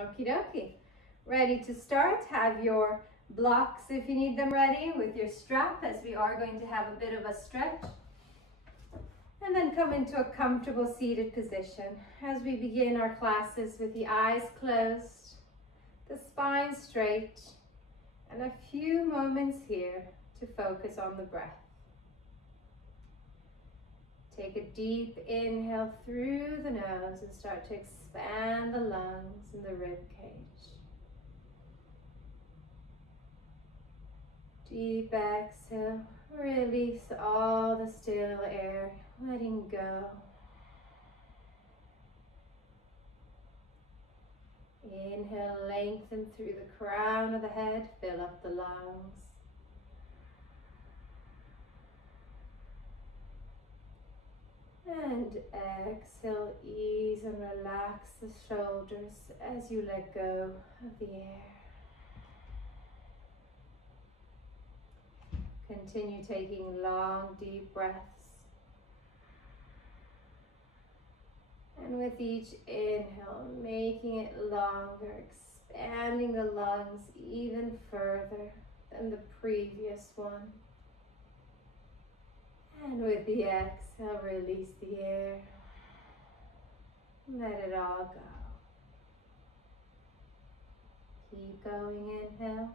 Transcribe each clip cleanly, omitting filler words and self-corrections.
Okie dokie. Ready to start? Have your blocks if you need them ready with your strap, as we are going to have a bit of a stretch. And then come into a comfortable seated position as we begin our classes with the eyes closed, the spine straight, and a few moments here to focus on the breath. Take a deep inhale through the nose and start to expand the lungs and the rib cage. Deep exhale, release all the still air, letting go. Inhale, lengthen through the crown of the head, fill up the lungs. And exhale, ease and relax the shoulders as you let go of the air. Continue taking long, deep breaths. And with each inhale, making it longer, expanding the lungs even further than the previous one. And with the exhale, release the air. Let it all go. Keep going, inhale.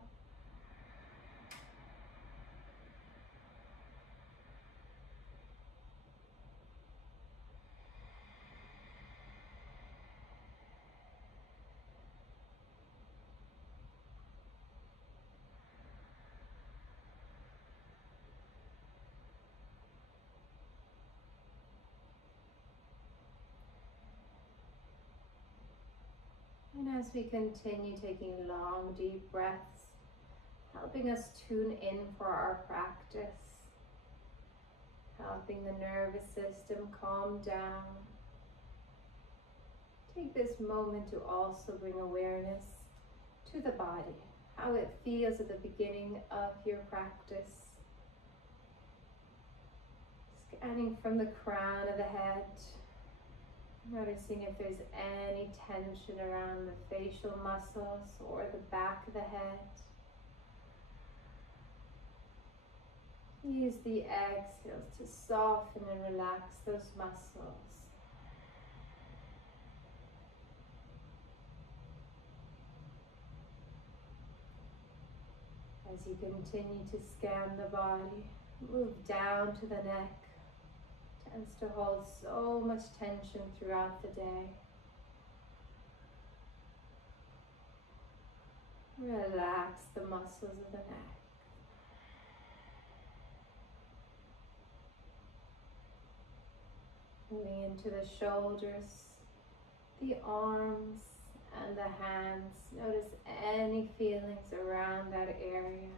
And as we continue taking long, deep breaths, helping us tune in for our practice, helping the nervous system calm down. Take this moment to also bring awareness to the body, how it feels at the beginning of your practice. Scanning from the crown of the head, noticing if there's any tension around the facial muscles or the back of the head. Use the exhales to soften and relax those muscles. As you continue to scan the body, move down to the neck. Tends to hold so much tension throughout the day. Relax the muscles of the neck. Moving into the shoulders, the arms, and the hands. Notice any feelings around that area.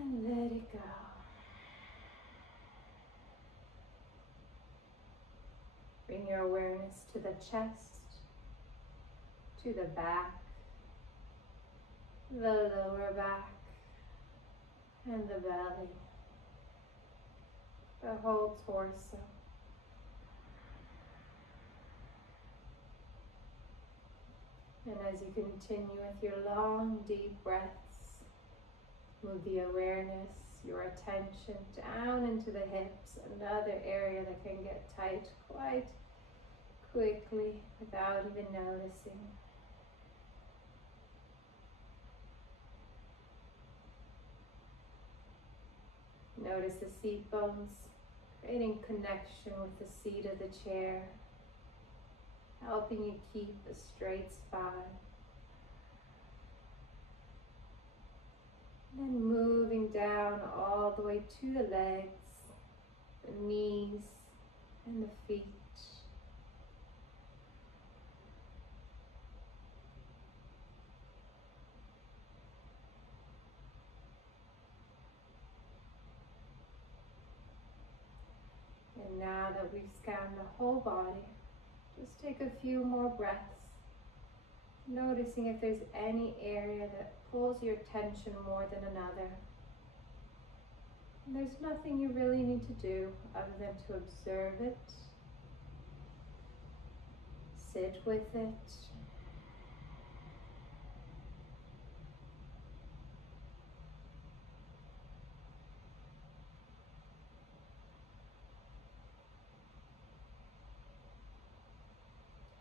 And let it go. Bring your awareness to the chest, to the back, the lower back, and the belly, the whole torso. And as you continue with your long, deep breaths, move the awareness, your attention down into the hips, another area that can get tight quite quickly without even noticing. Notice the seat bones, creating connection with the seat of the chair, helping you keep a straight spine. Then moving down all the way to the legs, the knees, and the feet. And now that we've scanned the whole body, just take a few more breaths, noticing if there's any area that pulls your attention more than another. And there's nothing you really need to do other than to observe it, Sit with it.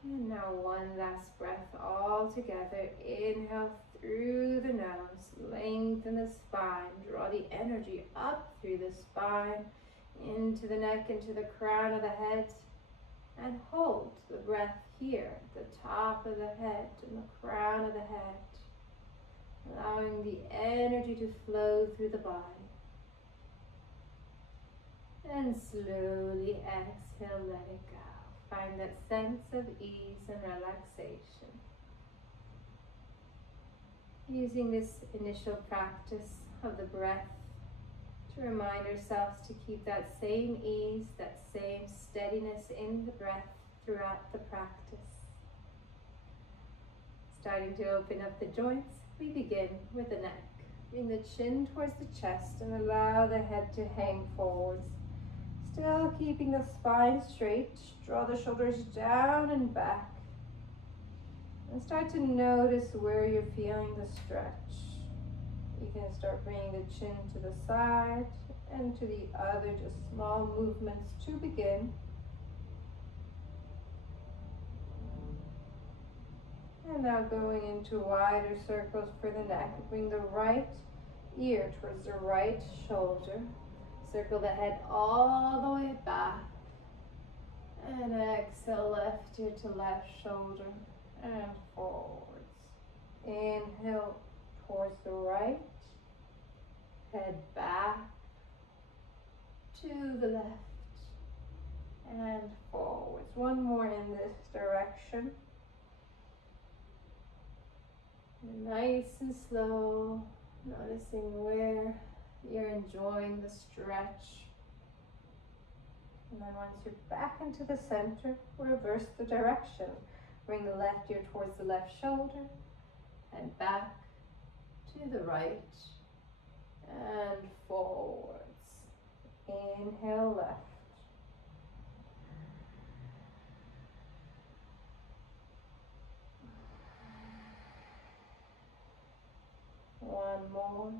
And now one last breath all together. Inhale through the nose, lengthen the spine, draw the energy up through the spine, into the neck, into the crown of the head, and hold the breath here, at the top of the head and the crown of the head, allowing the energy to flow through the body. And slowly exhale, let it go. Find that sense of ease and relaxation. Using this initial practice of the breath to remind ourselves to keep that same ease, that same steadiness in the breath throughout the practice. Starting to open up the joints, we begin with the neck. Bring the chin towards the chest and allow the head to hang forwards. Still keeping the spine straight, draw the shoulders down and back. And start to notice where you're feeling the stretch. You can start bringing the chin to the side and to the other, just small movements to begin. And now going into wider circles for the neck. Bring the right ear towards the right shoulder. Circle the head all the way back. And exhale, left ear to left shoulder and forwards. Inhale towards the right. Head back to the left and forwards. One more in this direction. Nice and slow, noticing where you're enjoying the stretch. And then once you're back into the center, reverse the direction. Bring the left ear towards the left shoulder and back to the right and forwards. Inhale left. One more.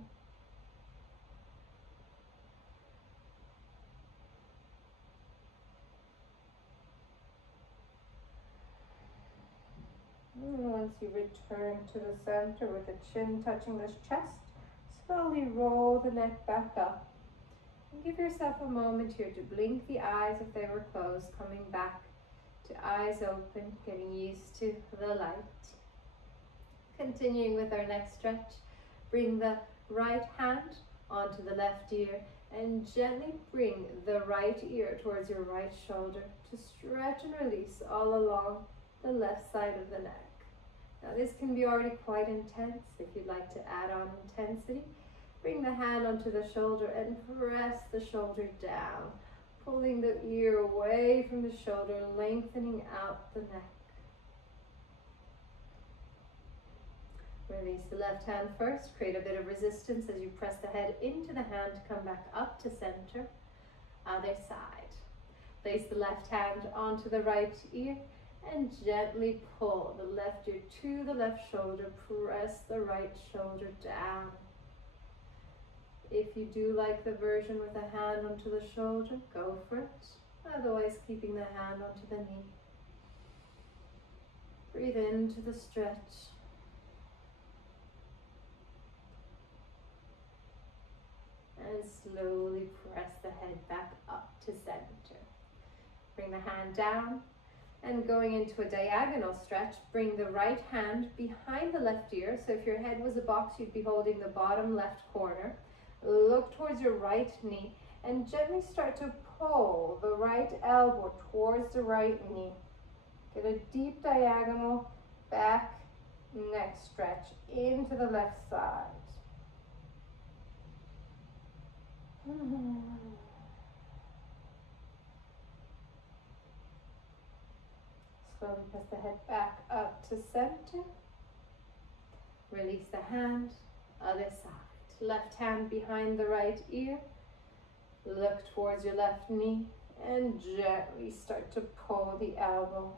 And once you return to the center with the chin touching the chest, slowly roll the neck back up. And give yourself a moment here to blink the eyes if they were closed, coming back to eyes open, getting used to the light. Continuing with our next stretch, bring the right hand onto the left ear and gently bring the right ear towards your right shoulder to stretch and release all along the left side of the neck. Now this can be already quite intense. If you'd like to add on intensity, bring the hand onto the shoulder and press the shoulder down, pulling the ear away from the shoulder, lengthening out the neck. Release the left hand first. Create a bit of resistance as you press the head into the hand to come back up to center. Other side. Place the left hand onto the right ear and gently pull the left ear to the left shoulder. Press the right shoulder down. If you do like the version with the hand onto the shoulder, go for it. Otherwise, keeping the hand onto the knee. Breathe into the stretch. And slowly press the head back up to center. Bring the hand down and going into a diagonal stretch, bring the right hand behind the left ear. So if your head was a box, you'd be holding the bottom left corner. Look towards your right knee and gently start to pull the right elbow towards the right knee. Get a deep diagonal back neck stretch into the left side. Slowly press the head back up to center. Release the hand, other side. Left hand behind the right ear. Look towards your left knee and gently start to pull the elbow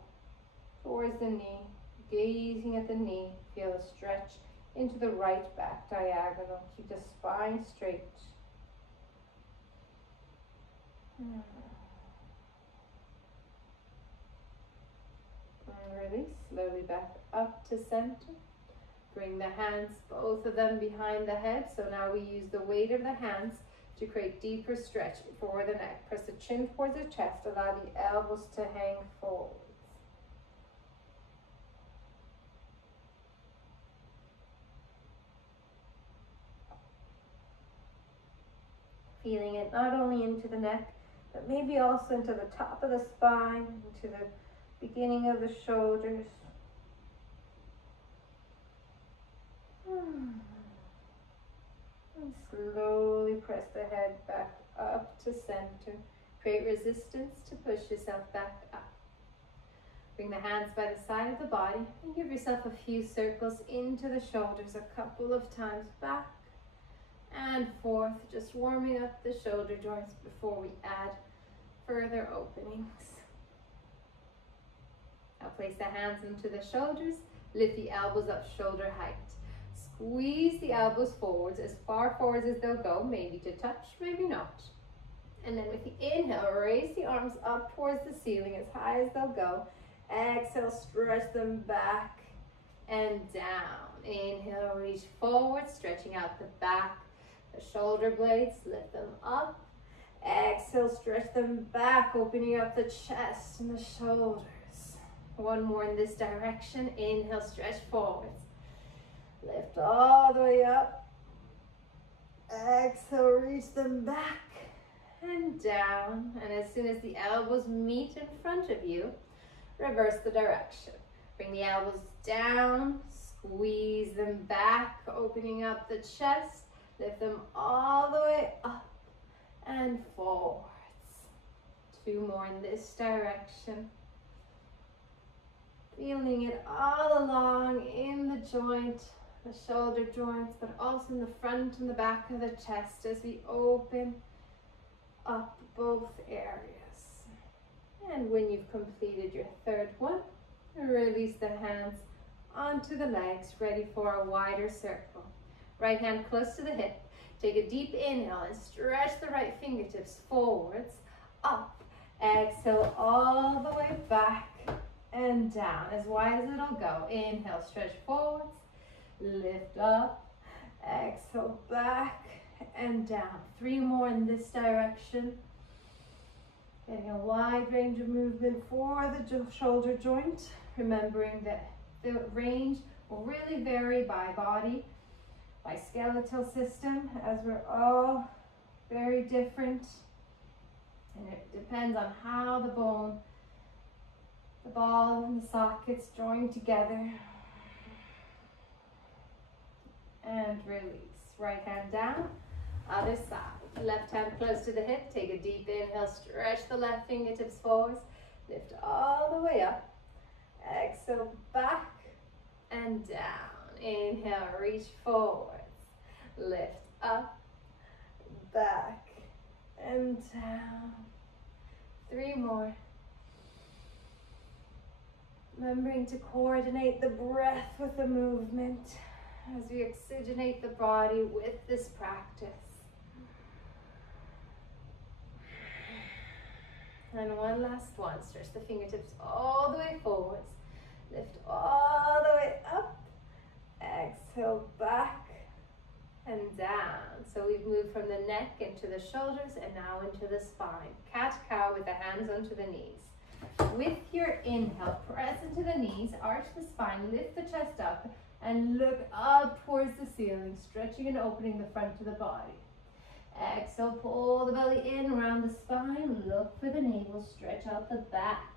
towards the knee, gazing at the knee. Feel a stretch into the right back diagonal. Keep the spine straight. And release, slowly back up to center. Bring the hands, both of them behind the head. So now we use the weight of the hands to create deeper stretch for the neck. Press the chin towards the chest. Allow the elbows to hang forwards. Feeling it not only into the neck, but maybe also into the top of the spine, into the beginning of the shoulders. And slowly press the head back up to center. Create resistance to push yourself back up. Bring the hands by the side of the body and give yourself a few circles into the shoulders, a couple of times back and forth, just warming up the shoulder joints before we add further openings. Now place the hands into the shoulders, lift the elbows up shoulder height. Squeeze the elbows forwards, as far forwards as they'll go, maybe to touch, maybe not. And then with the inhale, raise the arms up towards the ceiling as high as they'll go. Exhale, stretch them back and down. Inhale, reach forward, stretching out the back, the shoulder blades, lift them up. Exhale, stretch them back, opening up the chest and the shoulders. One more in this direction. Inhale, stretch forwards. Lift all the way up. Exhale, reach them back and down. And as soon as the elbows meet in front of you, reverse the direction. Bring the elbows down, squeeze them back, opening up the chest. Lift them all the way up and forwards. Two more in this direction. Feeling it all along in the joint, the shoulder joints, but also in the front and the back of the chest as we open up both areas. And when you've completed your third one, release the hands onto the legs, ready for a wider circle. Right hand close to the hip. Take a deep inhale and stretch the right fingertips forwards, up. Exhale all the way back and down, as wide as it'll go. Inhale, stretch forwards, lift up. Exhale, back and down. Three more in this direction. Getting a wide range of movement for the shoulder joint. Remembering that the range will really vary by body, by skeletal system, as we're all very different. And it depends on how the bone, the ball and the sockets join together. And release. Right hand down, other side. Left hand close to the hip. Take a deep inhale, stretch the left fingertips forwards. Lift all the way up. Exhale, back and down. Inhale, reach forwards. Lift up, back and down. Three more. Remembering to coordinate the breath with the movement as we oxygenate the body with this practice. And one last one. Stretch the fingertips all the way forwards. Lift all the way up. Exhale, back and down. So we've moved from the neck into the shoulders and now into the spine. Cat-cow with the hands onto the knees. With your inhale, press into the knees, arch the spine, lift the chest up, and look up towards the ceiling, stretching and opening the front of the body. Exhale, pull the belly in around the spine, look for the navel, stretch out the back.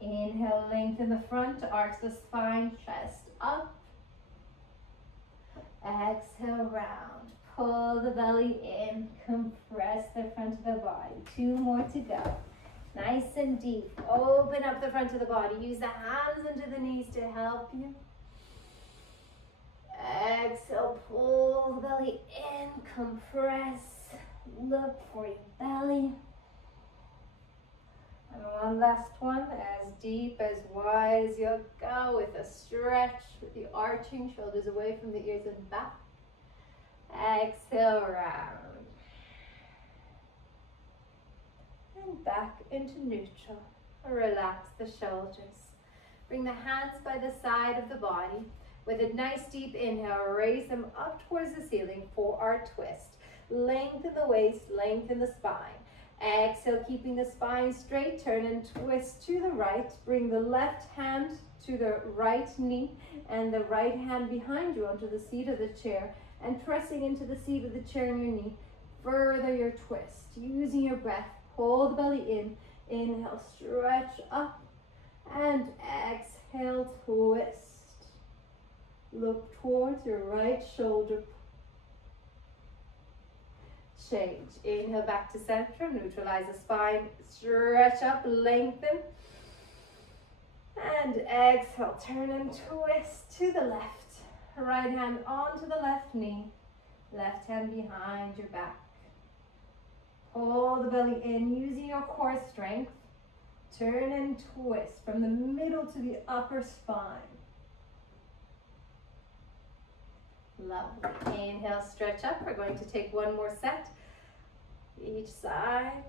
Inhale, lengthen the front, arch the spine, chest up. Exhale, round, pull the belly in, compress the front of the body. Two more to go. Nice and deep. Open up the front of the body. Use the hands under the knees to help you. Exhale, pull the belly in, compress. Look for your belly. And one last one, as deep, as wide as you'll go with a stretch, with the arching, shoulders away from the ears and back. Exhale, round. And back into neutral. Relax the shoulders. Bring the hands by the side of the body. With a nice deep inhale, raise them up towards the ceiling for our twist. Lengthen the waist, lengthen the spine. Exhale, keeping the spine straight, turn and twist to the right. Bring the left hand to the right knee and the right hand behind you onto the seat of the chair, and pressing into the seat of the chair and your knee. Further your twist, using your breath. Hold the belly in. Inhale, stretch up, and exhale, twist. Look towards your right shoulder. Change. Inhale back to center, neutralize the spine, stretch up, lengthen. And exhale, turn and twist to the left. Right hand onto the left knee, left hand behind your back. Pull the belly in, using your core strength. Turn and twist from the middle to the upper spine. Lovely. Inhale, stretch up. We're going to take one more set. Each side.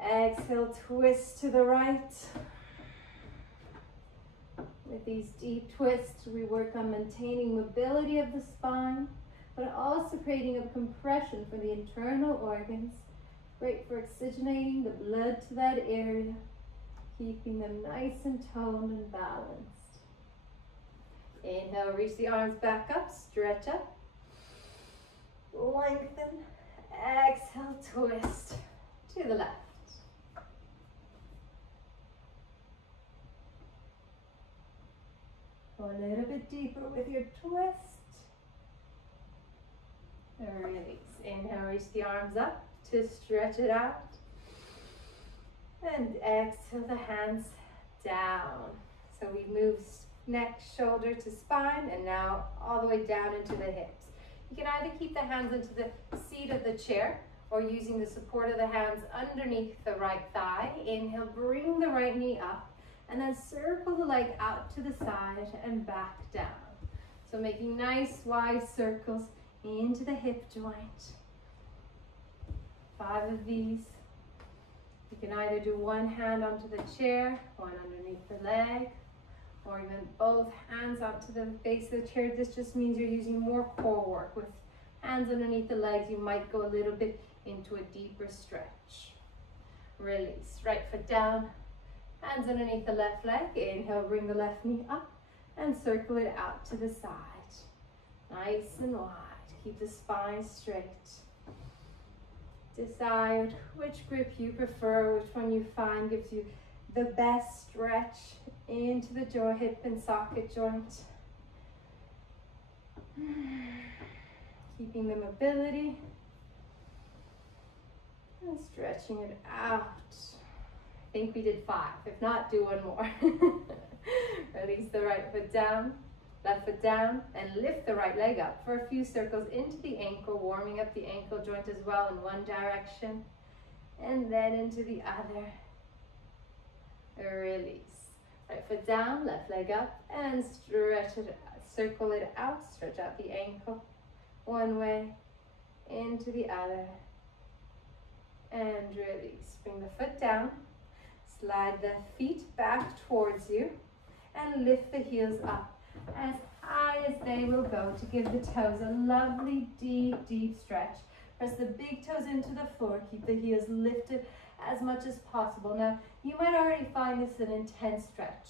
Exhale, twist to the right. With these deep twists, we work on maintaining mobility of the spine, but also creating a compression for the internal organs. Great for oxygenating the blood to that area, keeping them nice and toned and balanced. Inhale, reach the arms back up, stretch up, lengthen. Exhale, twist to the left. Go a little bit deeper with your twist. Release. Inhale, reach the arms up to stretch it out. And exhale the hands down. So we move neck, shoulder to spine, and now all the way down into the hips. You can either keep the hands into the seat of the chair or using the support of the hands underneath the right thigh. Inhale, bring the right knee up, and then circle the leg out to the side and back down. So making nice wide circles into the hip joint. 5 of these. You can either do one hand onto the chair, one underneath the leg, or even both hands onto the base of the chair. This just means you're using more core work. With hands underneath the legs, you might go a little bit into a deeper stretch. Release. Right foot down, hands underneath the left leg. Inhale, bring the left knee up and circle it out to the side. Nice and wide. Keep the spine straight. Decide which grip you prefer, which one you find gives you the best stretch into the jaw, hip and socket joint. Keeping the mobility and stretching it out. I think we did 5. If not, do one more. Release the right foot down, left foot down, and lift the right leg up for a few circles into the ankle, warming up the ankle joint as well in one direction, and then into the other. Release. Right foot down, left leg up, and stretch it, circle it out, stretch out the ankle one way, into the other, and release. Bring the foot down, slide the feet back towards you, and lift the heels up as high as they will go to give the toes a lovely deep, deep stretch. Press the big toes into the floor, keep the heels lifted as much as possible. Now, you might already find this an intense stretch.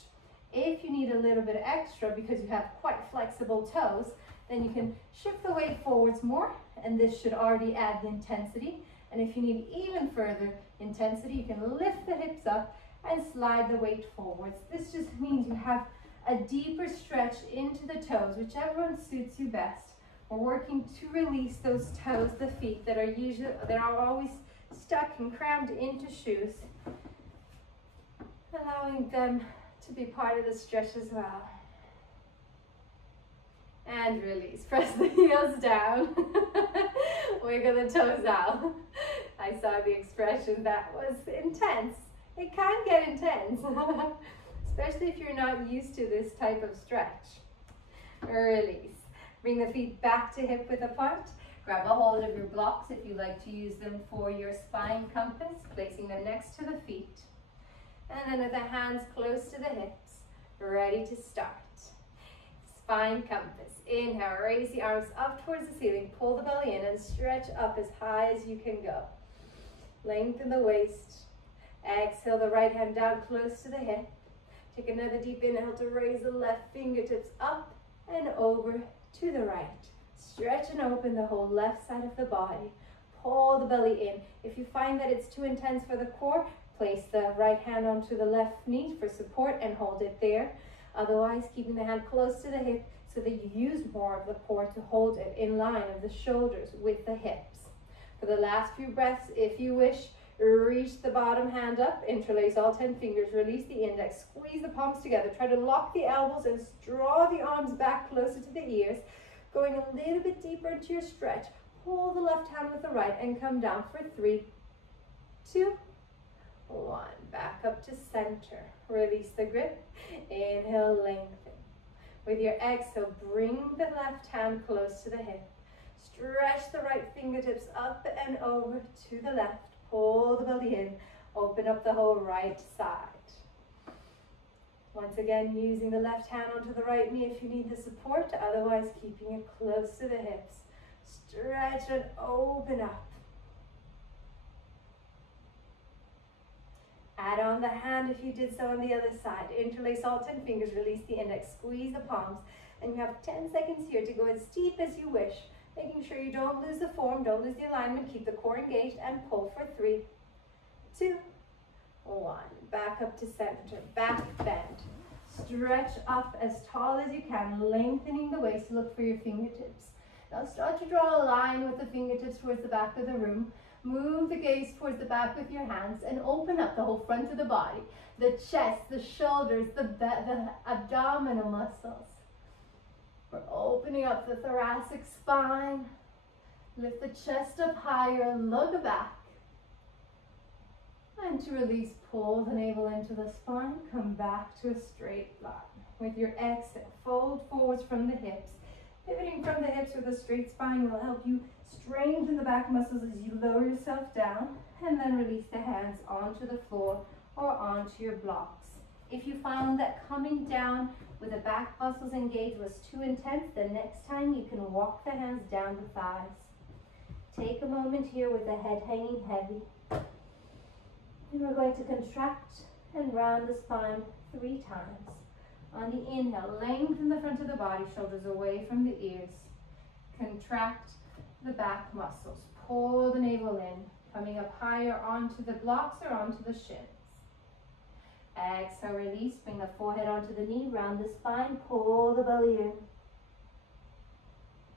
If you need a little bit extra because you have quite flexible toes, then you can shift the weight forwards more, and this should already add the intensity. And if you need even further intensity, you can lift the hips up and slide the weight forwards. This just means you have a deeper stretch into the toes, whichever one suits you best. We're working to release those toes, the feet that are always stuck and crammed into shoes, allowing them to be part of the stretch as well. And release. Press the heels down. Wiggle the toes out. I saw the expression. That was intense. It can get intense, especially if you're not used to this type of stretch. Release. Bring the feet back to hip width apart. Grab a hold of your blocks if you like to use them for your spine compass, placing them next to the feet. And then with the hands close to the hips, ready to start. Spine compass. Inhale, raise the arms up towards the ceiling, pull the belly in and stretch up as high as you can go. Lengthen the waist. Exhale the right hand down close to the hip. Take another deep inhale to raise the left fingertips up and over to the right. Stretch and open the whole left side of the body. Pull the belly in. If you find that it's too intense for the core, place the right hand onto the left knee for support and hold it there. Otherwise, keeping the hand close to the hip so that you use more of the core to hold it in line of the shoulders with the hips. For the last few breaths, if you wish, reach the bottom hand up, interlace all 10 fingers, release the index, squeeze the palms together, try to lock the elbows and draw the arms back closer to the ears, going a little bit deeper into your stretch. Pull the left hand with the right and come down for 3, 2, 1. Back up to center. Release the grip. Inhale, lengthen. With your exhale, bring the left hand close to the hip. Stretch the right fingertips up and over to the left. Pull the belly in. Open up the whole right side. Once again, using the left hand onto the right knee if you need the support, otherwise keeping it close to the hips. Stretch and open up. Add on the hand if you did so on the other side. Interlace all 10 fingers, release the index, squeeze the palms, and you have 10 seconds here to go as deep as you wish, making sure you don't lose the form, don't lose the alignment, keep the core engaged, and pull for 3, 2, 1. Back up to center, back bend. Stretch up as tall as you can, lengthening the waist. Look for your fingertips. Now start to draw a line with the fingertips towards the back of the room. Move the gaze towards the back with your hands and open up the whole front of the body, the chest, the shoulders, the abdominal muscles. We're opening up the thoracic spine. Lift the chest up higher, look back. And to release, pull the navel into the spine, come back to a straight line. With your exhale, fold forwards from the hips. Pivoting from the hips with a straight spine will help you strengthen the back muscles as you lower yourself down, and then release the hands onto the floor or onto your blocks. If you found that coming down with the back muscles engaged was too intense, the next time you can walk the hands down the thighs. Take a moment here with the head hanging heavy. And we're going to contract and round the spine 3 times. On the inhale, lengthen the front of the body, shoulders away from the ears. Contract the back muscles. Pull the navel in, coming up higher onto the blocks or onto the shins. Exhale, release, bring the forehead onto the knee, round the spine, pull the belly in.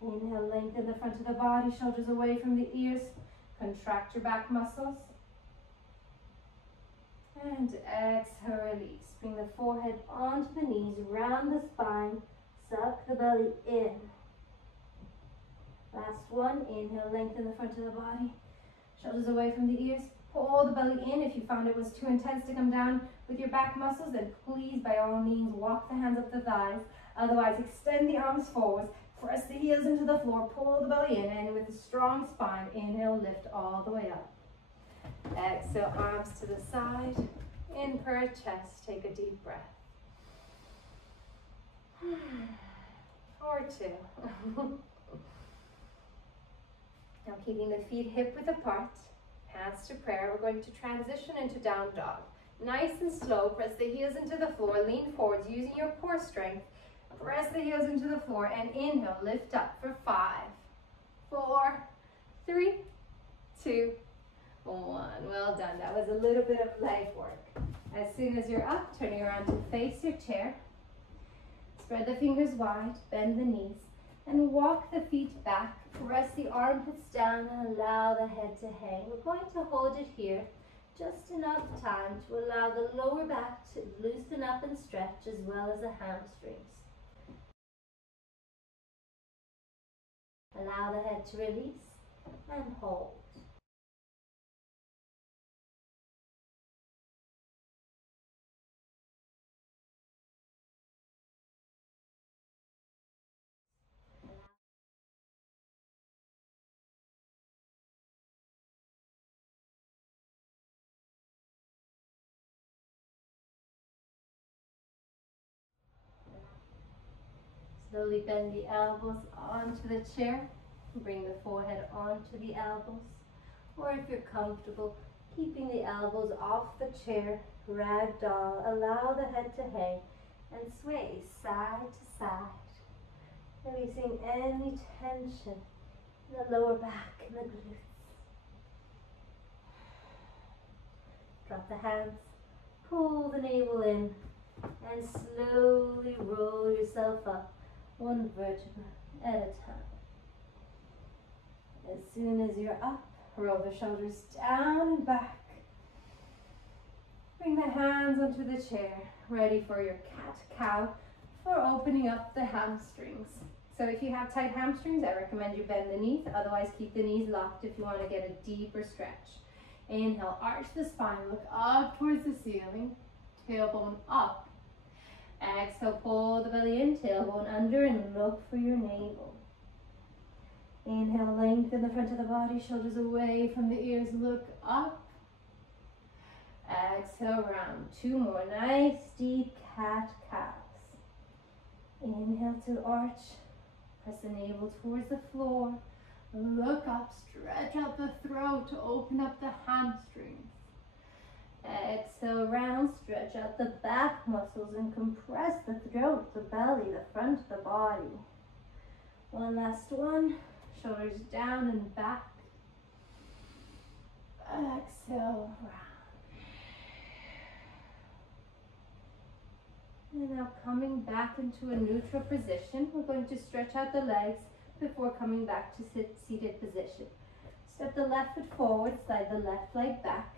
Inhale, lengthen the front of the body, shoulders away from the ears. Contract your back muscles. And exhale, release. Bring the forehead onto the knees, round the spine, suck the belly in. Last one, inhale, lengthen the front of the body, shoulders away from the ears. Pull the belly in. If you found it was too intense to come down with your back muscles, then please, by all means, walk the hands up the thighs. Otherwise, extend the arms forwards, press the heels into the floor, pull the belly in, and with a strong spine, inhale, lift all the way up. Exhale, arms to the side. In per chest, take a deep breath. Or 2. Now keeping the feet hip width apart, hands to prayer, we're going to transition into down dog. Nice and slow, press the heels into the floor, lean forwards using your core strength. Press the heels into the floor and inhale, lift up for 5, 4, 3, 2, 1. Well done. That was a little bit of leg work. As soon as you're up, turning around to face your chair. Spread the fingers wide, bend the knees, and walk the feet back. Press the armpits down and allow the head to hang. We're going to hold it here just enough time to allow the lower back to loosen up and stretch, as well as the hamstrings. Allow the head to release and hold. Slowly bend the elbows onto the chair. Bring the forehead onto the elbows. Or if you're comfortable, keeping the elbows off the chair, ragdoll, allow the head to hang and sway side to side. Releasing any tension in the lower back and the glutes. Drop the hands, pull the navel in, and slowly roll yourself up, one vertebra at a time. As soon as you're up, roll the shoulders down and back. Bring the hands onto the chair, ready for your cat-cow for opening up the hamstrings. So if you have tight hamstrings, I recommend you bend the knees. Otherwise, keep the knees locked if you want to get a deeper stretch. Inhale, arch the spine, look up towards the ceiling, tailbone up. Exhale, pull the belly in, tailbone under, and look for your navel. Inhale, lengthen the front of the body, shoulders away from the ears, look up. Exhale, round. 2 more, nice deep cat-cows. Inhale to arch, press the navel towards the floor, look up, stretch out the throat to open up the hamstrings. Exhale, round, stretch out the back muscles and compress the throat, the belly, the front of the body. One last one, shoulders down and back. Exhale, round. And now coming back into a neutral position, we're going to stretch out the legs before coming back to seated position. Step the left foot forward, slide the left leg back,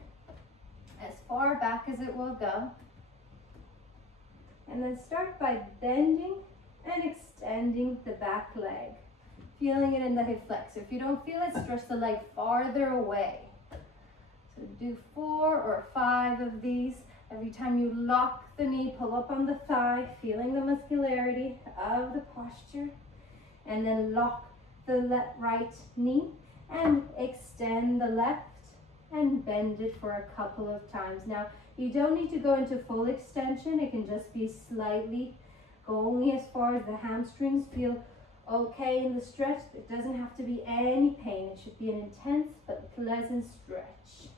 as far back as it will go. And then start by bending and extending the back leg, feeling it in the hip flexor. If you don't feel it, stretch the leg farther away. So do 4 or 5 of these. Every time you lock the knee, pull up on the thigh, feeling the muscularity of the posture. And then lock the right knee and extend the left and bend it for a couple of times. Now, you don't need to go into full extension. It can just be slightly, go only as far as the hamstrings feel okay in the stretch. It doesn't have to be any pain. It should be an intense but pleasant stretch.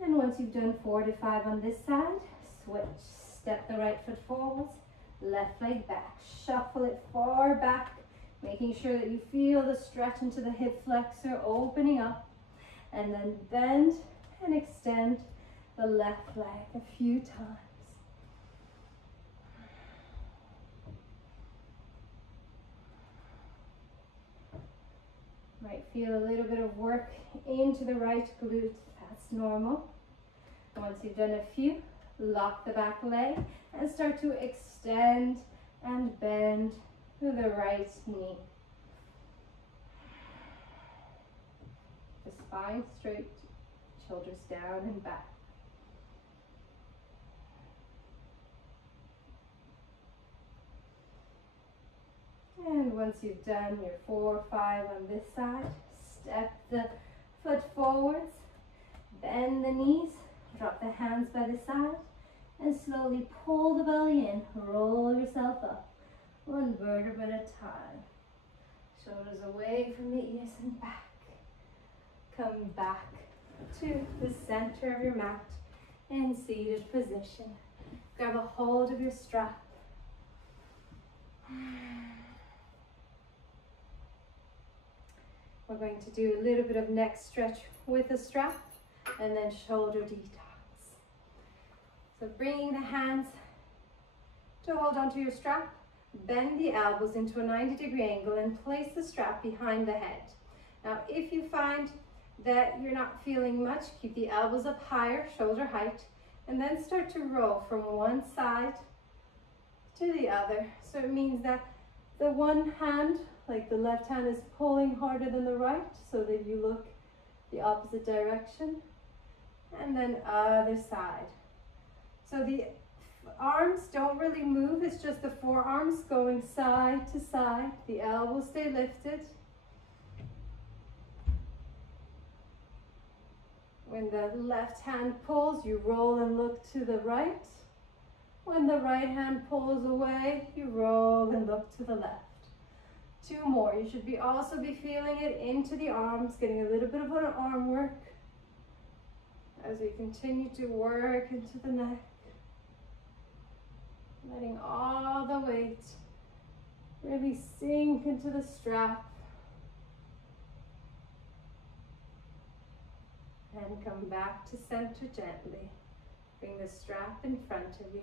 And once you've done 4 to 5 on this side, switch. Step the right foot forwards, left leg back. Shuffle it far back, making sure that you feel the stretch into the hip flexor, opening up. And then bend and extend the left leg a few times. Might feel a little bit of work into the right glute. That's normal. Once you've done a few, lock the back leg and start to extend and bend to the right knee. The spine straight, shoulders down and back. And once you've done your 4 or 5 on this side, step the foot forwards, bend the knees, drop the hands by the side, and slowly pull the belly in, roll yourself up, 1 vertebra at a time. Shoulders away from the ears and back. Come back to the center of your mat in seated position. Grab a hold of your strap. We're going to do a little bit of neck stretch with the strap and then shoulder detox. So bringing the hands to hold onto your strap, bend the elbows into a 90-degree angle and place the strap behind the head. Now, if you find that you're not feeling much, keep the elbows up higher, shoulder height, and then start to roll from one side to the other. So it means that the one hand, like the left hand, is pulling harder than the right, so that you look the opposite direction, and then other side. So the arms don't really move, it's just the forearms going side to side. The elbows stay lifted. When the left hand pulls, you roll and look to the right. When the right hand pulls away, you roll and look to the left. 2 more. You should also be feeling it into the arms, getting a little bit of an arm work as we continue to work into the neck. Letting all the weight really sink into the strap. And come back to center gently. Bring the strap in front of you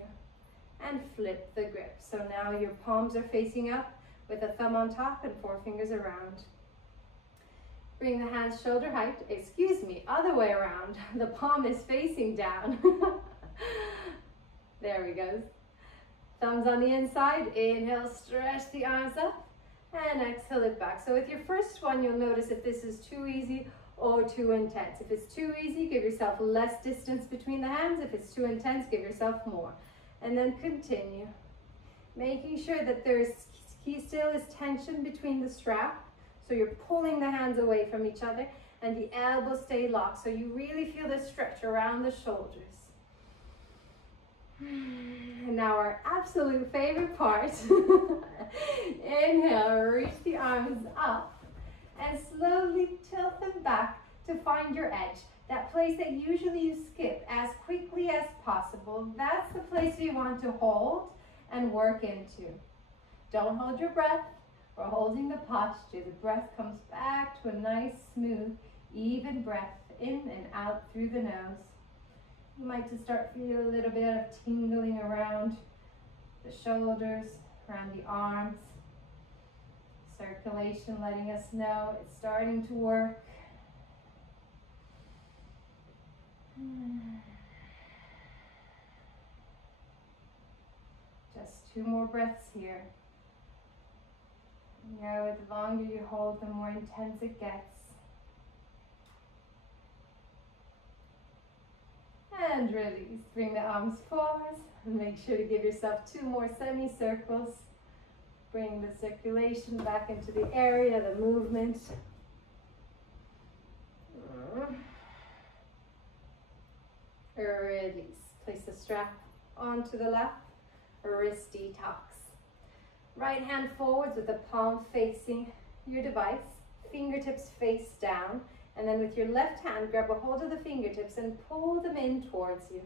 and flip the grip. So now your palms are facing up with a thumb on top and 4 fingers around. Bring the hands shoulder height, other way around. The palm is facing down. There we go. Thumbs on the inside, inhale, stretch the arms up, and exhale it back. So with your first one, you'll notice if this is too easy or too intense. If it's too easy, give yourself less distance between the hands. If it's too intense, give yourself more. And then continue, making sure that still is tension between the strap. So you're pulling the hands away from each other and the elbows stay locked. So you really feel the stretch around the shoulders. And now our absolute favorite part. Inhale, reach the arms up and slowly tilt them back to find your edge. That place that usually you skip as quickly as possible. That's the place you want to hold and work into. Don't hold your breath. We're holding the posture. The breath comes back to a nice, smooth, even breath in and out through the nose. You might just start feeling a little bit of tingling around the shoulders, around the arms. Circulation letting us know it's starting to work. Just 2 more breaths here. You know, the longer you hold, the more intense it gets. And release. Bring the arms forward and make sure to give yourself 2 more semicircles. Bring the circulation back into the area, the movement. Release. Place the strap onto the lap. Wrist detox. Right hand forwards with the palm facing your device. Fingertips face down. And then with your left hand, grab a hold of the fingertips and pull them in towards you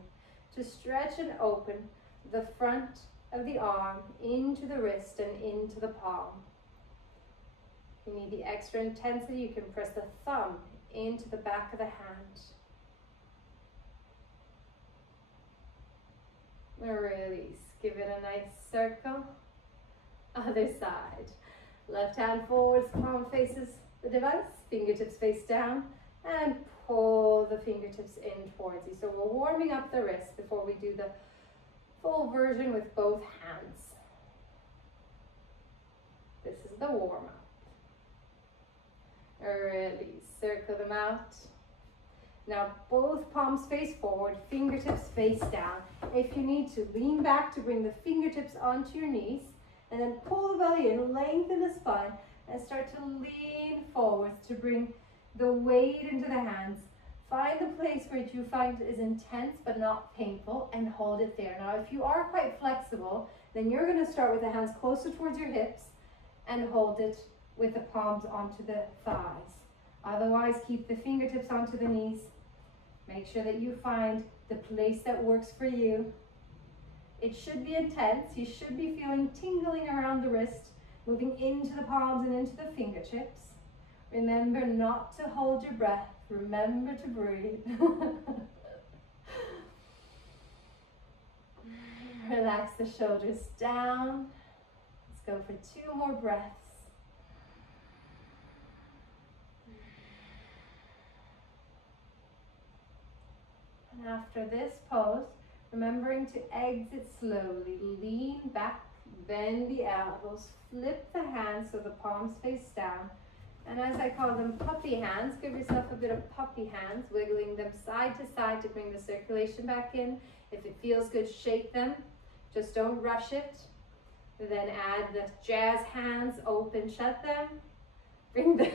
to stretch and open the front of the arm into the wrist and into the palm. If you need the extra intensity, you can press the thumb into the back of the hand. Release. Give it a nice circle. Other side. Left hand forwards, palm faces the device, fingertips face down, and pull the fingertips in towards you. So we're warming up the wrist before we do the full version with both hands. This is the warm-up. Release. Circle them out. Now both palms face forward, fingertips face down. If you need to, lean back to bring the fingertips onto your knees, and then pull the belly in, lengthen the spine, and start to lean forwards to bring the weight into the hands. Find the place where you find is intense but not painful and hold it there. Now, if you are quite flexible, then you're going to start with the hands closer towards your hips and hold it with the palms onto the thighs. Otherwise, keep the fingertips onto the knees. Make sure that you find the place that works for you. It should be intense. You should be feeling tingling around the wrist, moving into the palms and into the fingertips. Remember not to hold your breath. Remember to breathe. Relax the shoulders down. Let's go for 2 more breaths. And after this pose, remembering to exit slowly, lean back, bend the elbows, flip the hands so the palms face down. And as I call them puppy hands, give yourself a bit of puppy hands, wiggling them side to side to bring the circulation back in. If it feels good, shake them. Just don't rush it. Then add the jazz hands, open, shut them. Bring the,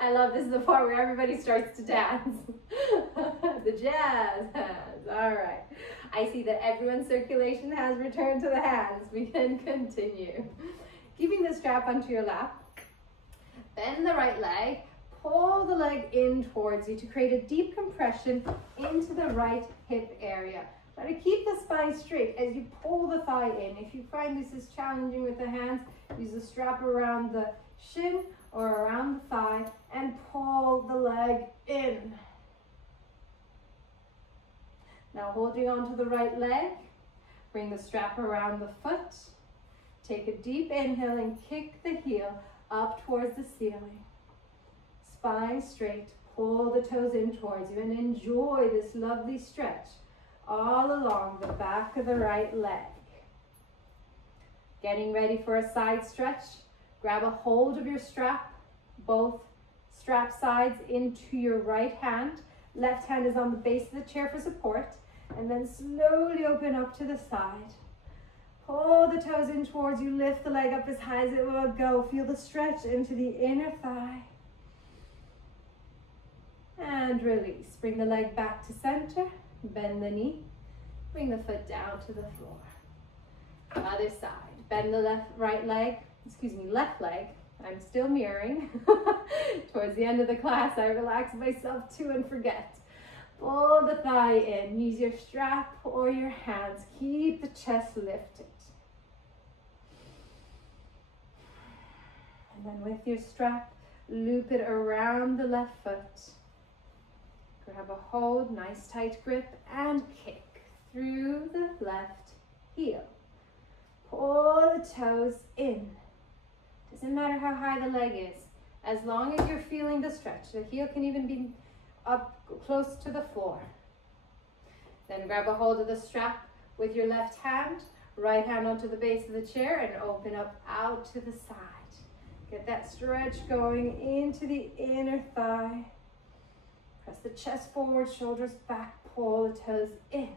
I love this is the part where everybody starts to dance. The jazz hands, all right. I see that everyone's circulation has returned to the hands. We can continue. Keeping the strap onto your lap, bend the right leg, pull the leg in towards you to create a deep compression into the right hip area. Try to keep the spine straight as you pull the thigh in. If you find this is challenging with the hands, use the strap around the shin or around the thigh and pull the leg in. Now holding onto the right leg, bring the strap around the foot. Take a deep inhale and kick the heel up towards the ceiling. Spine straight, pull the toes in towards you and enjoy this lovely stretch all along the back of the right leg. Getting ready for a side stretch, grab a hold of your strap, both strap sides into your right hand. Left hand is on the base of the chair for support, and then slowly open up to the side. Pull the toes in towards you, lift the leg up as high as it will go. Feel the stretch into the inner thigh. And release. Bring the leg back to center, bend the knee, bring the foot down to the floor. Other side, bend the left leg. I'm still mirroring. Towards the end of the class, I relax myself too and forget. Pull the thigh in, use your strap or your hands. Keep the chest lifted. And then with your strap, loop it around the left foot. Grab a hold, nice tight grip, and kick through the left heel. Pull the toes in. Doesn't matter how high the leg is, as long as you're feeling the stretch. The heel can even be up close to the floor. Then grab a hold of the strap with your left hand, right hand onto the base of the chair, and open up out to the side. Get that stretch going into the inner thigh. Press the chest forward, shoulders back, pull the toes in.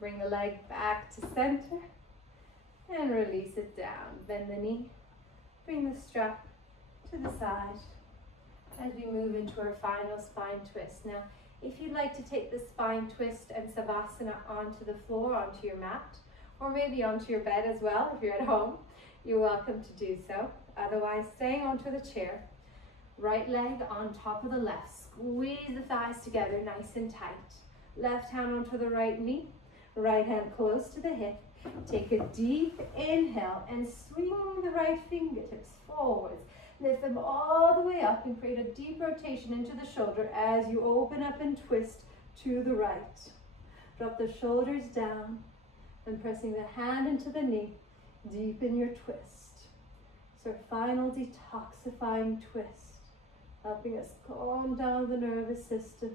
Bring the leg back to center and release it down. Bend the knee, bring the strap to the side as we move into our final spine twist. Now, if you'd like to take the spine twist and savasana onto the floor, onto your mat, or maybe onto your bed as well, if you're at home, you're welcome to do so. Otherwise, staying onto the chair, right leg on top of the left. Squeeze the thighs together nice and tight. Left hand onto the right knee, right hand close to the hip. Take a deep inhale and swing the right fingertips forwards. Lift them all the way up and create a deep rotation into the shoulder as you open up and twist to the right. Drop the shoulders down and pressing the hand into the knee. Deepen your twist. It's our final detoxifying twist, helping us calm down the nervous system.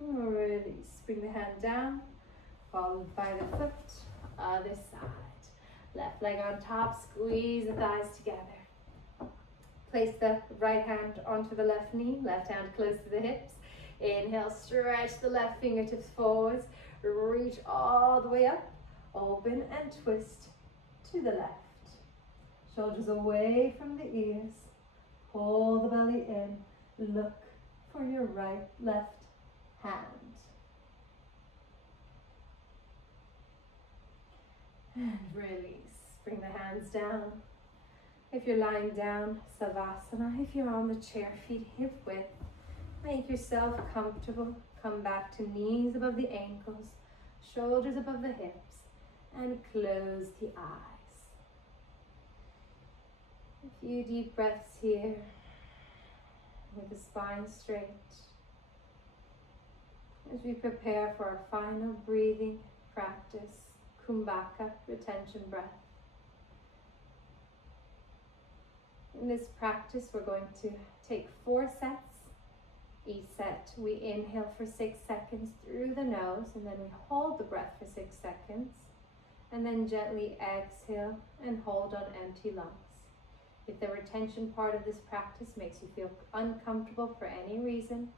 Release. Bring the hand down, followed by the foot. Other side. Left leg on top, squeeze the thighs together. Place the right hand onto the left knee, left hand close to the hips. Inhale, stretch the left fingertips forwards. Reach all the way up, open and twist to the left. Shoulders away from the ears. Pull the belly in. Look for your left hand. And release. Bring the hands down. If you're lying down, savasana. If you're on the chair, feet hip width. Make yourself comfortable. Come back to knees above the ankles, shoulders above the hips, and close the eyes. A few deep breaths here with the spine straight as we prepare for our final breathing practice, Kumbhaka retention breath. In this practice, we're going to take 4 sets. Each set, we inhale for 6 seconds through the nose, and then we hold the breath for 6 seconds, and then gently exhale and hold on empty lungs. If the retention part of this practice makes you feel uncomfortable for any reason,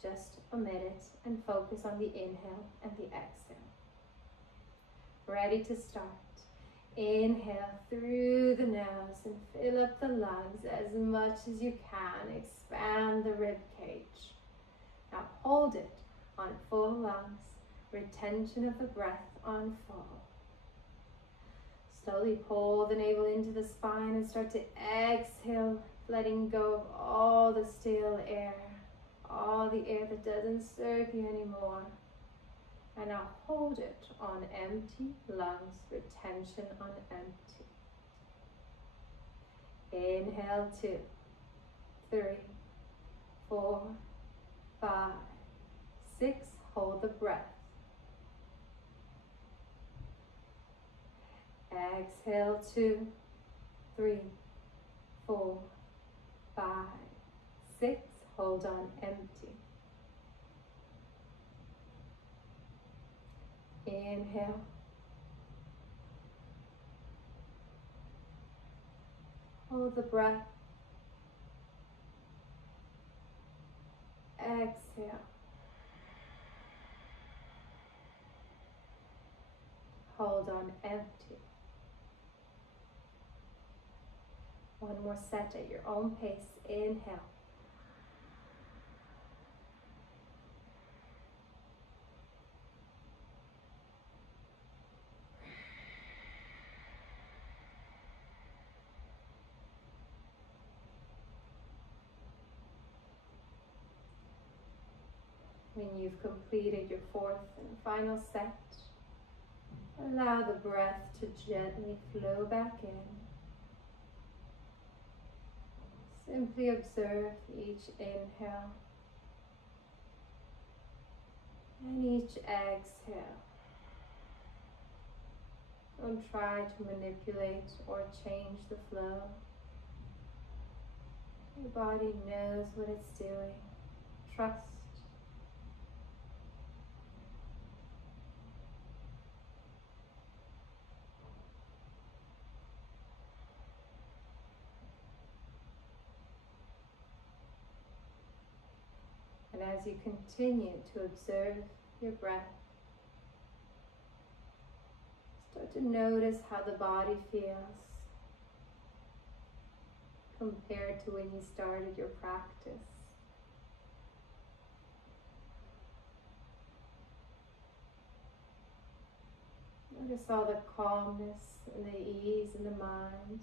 just omit it and focus on the inhale and the exhale. Ready to start. Inhale through the nose and fill up the lungs. lungs as much as you can. Expand the rib cage. Now hold it on full lungs. Retention of the breath on full. Slowly pull the navel into the spine and start to exhale, letting go of all the stale air, all the air that doesn't serve you anymore. And now hold it on empty lungs, retention on empty. Inhale, 2, 3, 4, 5, 6. Hold the breath. Exhale, 2, 3, 4, 5, 6. Hold on empty. Inhale. Hold the breath. Exhale. Hold on empty. One more set at your own pace. Inhale. When you've completed your fourth and final set, allow the breath to gently flow back in. Simply observe each inhale and each exhale. Don't try to manipulate or change the flow. Your body knows what it's doing. Trust. And as you continue to observe your breath, start to notice how the body feels compared to when you started your practice. Notice all the calmness and the ease in the mind.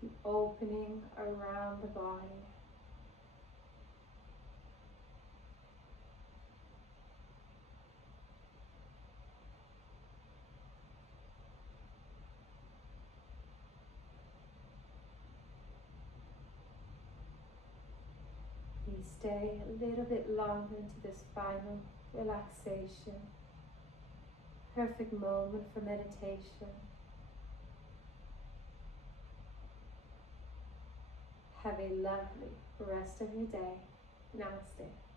The opening around the body. You stay a little bit longer into this final relaxation. Perfect moment for meditation. Have a lovely rest of your day. Namaste.